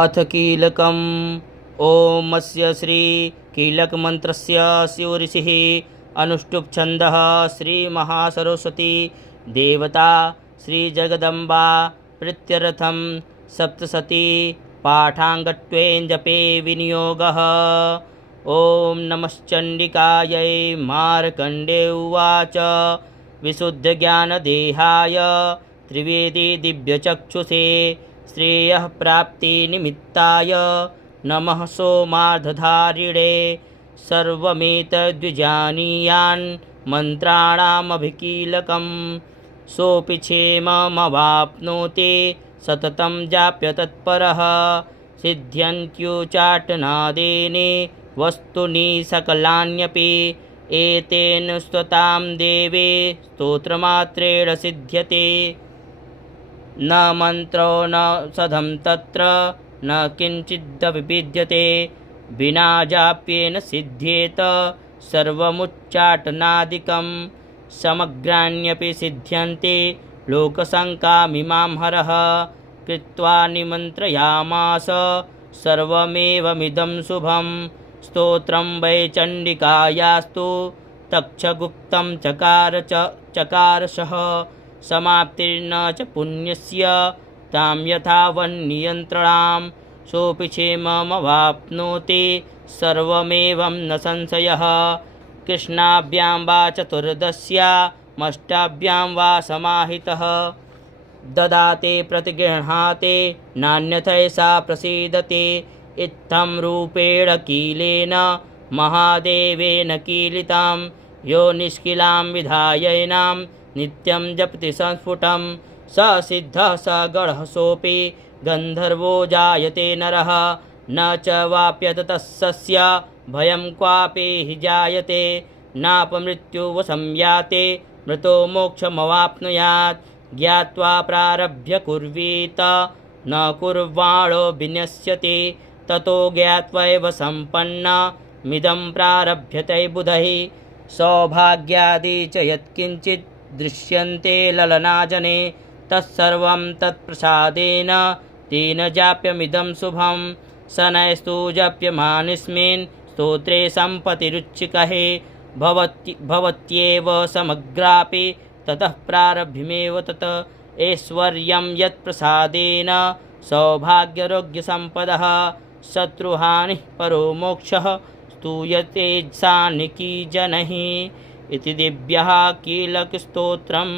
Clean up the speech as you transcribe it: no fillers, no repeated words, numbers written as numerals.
अथ कीलकम्। ओमस्य श्रीकीलकमन्त्रस्य शिवऋषिः अनुष्टुप् छन्दः। श्रीमहासरस्वती देवता श्रीजगदम्बा प्रीत्यर्थं सप्तशती पाठाङ्गत्वेन जपे विनियोगः। ॐ नमश्चण्डिकायै। मार्कण्डेय उवाच। विशुद्धज्ञानदेहाय त्रिवेदी दिव्यचक्षुषे श्रेयः प्राप्तिनिमित्ताय नमः सोमार्धधारिणे। सर्वमेतद्विजानीयान् मन्त्राणामभिकीलकम् सोऽपि क्षेममवाप्नोति सततं जाप्य तत्परः। सिद्ध्यन्त्युच्चाटनादेन वस्तूनि सकलान्यपि एतेन स्तुतां देवे स्तोत्रमात्रेण सिद्ध्यते। न मन्त्रो न सदं तत्र न किञ्चिदपि विद्यते विना जाप्येन सिद्ध्येत सर्वमुच्चाटनादिकं। समग्राण्यपि सिद्ध्यन्ते लोकशङ्कामिमां हरः। कृत्वा निमन्त्रयामास सर्वमेवमिदं शुभं स्तोत्रं वै चण्डिकायास्तु तक्षगुप्तं चकारसः। समाप्तिर्न च पुण्यस्य तां यथावन्नियन्त्रणां सोऽपि क्षेममवाप्नोति सर्वमेवं न संशयः। कृष्णाभ्यां वा चतुर्दश्यामष्टाभ्यां वा समाहितः ददाते प्रतिगृह्णाते नान्यथैषा प्रसीदते। इत्थं रूपेण कीलेन महादेवेन कीलितां यो निष्किलां विधायैनां नित्यं जपति संस्फुटं स सिद्धः स गणः सोऽपि गन्धर्वो जायते नरः। न च वाप्यत तस्य भयं क्वापि हि जायते नापमृत्युवशं याते मृतो मोक्षमवाप्नुयात्। ज्ञात्वा प्रारभ्य कुर्वीत न कुर्वाणो विनश्यति ततो ज्ञात्वैव सम्पन्नमिदं प्रारभ्यते बुधैः। सौभाग्यादि च यत्किञ्चित् दृश्यन्ते ललनाजने तत्सर्वं तत्प्रसादेन तेन जाप्यमिदं शुभं। शनैस्तु जप्यमानस्मिन् स्तोत्रे सम्पत्तिरुच्चिकः भवत्येव समग्रापि ततः प्रारभ्यमेव तत्। ऐश्वर्यं यत्प्रसादेन सौभाग्यारोग्यसम्पदः शत्रुहानिः परो मोक्षः स्तूयते सान्निकी जनैः। इति दिव्यः कीलकस्तोत्रम्।